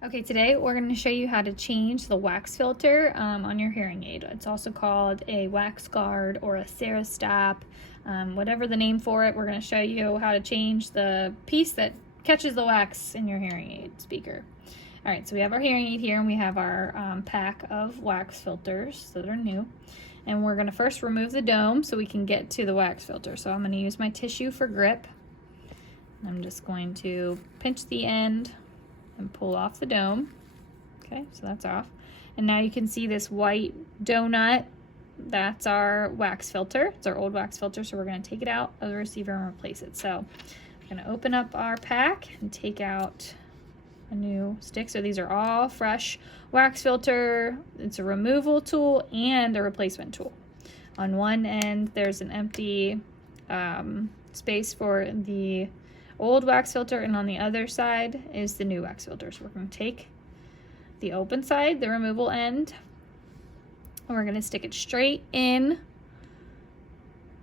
Okay, today we're going to show you how to change the wax filter on your hearing aid. It's also called a wax guard or a Cerastop, whatever the name for it. We're going to show you how to change the piece that catches the wax in your hearing aid speaker. All right, so we have our hearing aid here and we have our pack of wax filters that are new. And we're going to first remove the dome so we can get to the wax filter. So I'm going to use my tissue for grip. I'm just going to pinch the end and pull off the dome. Okay, so that's off. And now you can see this white donut. That's our wax filter. It's our old wax filter, so we're going to take it out of the receiver and replace it. So I'm going to open up our pack and take out a new stick. So these are all fresh wax filter. It's a removal tool and a replacement tool. On one end, there's an empty space for the old wax filter, and on the other side is the new wax filter. So we're going to take the open side, the removal end, and we're going to stick it straight in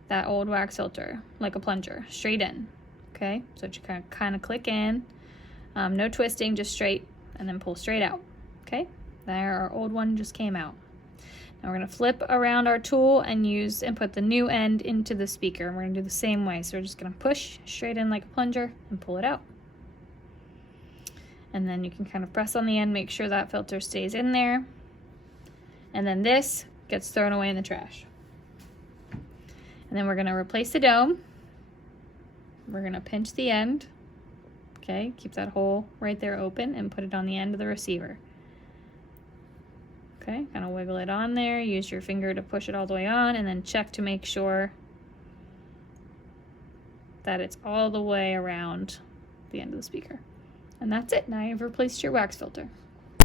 that old wax filter like a plunger, straight in. Okay, so you kind of click in, no twisting, just straight, and then pull straight out. Okay, there, our old one just came out. Now we're going to flip around our tool and put the new end into the speaker. And we're going to do the same way. So we're just going to push straight in like a plunger and pull it out. And then you can kind of press on the end, make sure that filter stays in there. And then this gets thrown away in the trash. And then we're going to replace the dome. We're going to pinch the end. Okay, keep that hole right there open and put it on the end of the receiver. Okay, kind of wiggle it on there, use your finger to push it all the way on, and then check to make sure that it's all the way around the end of the speaker. And that's it. Now you've replaced your wax filter.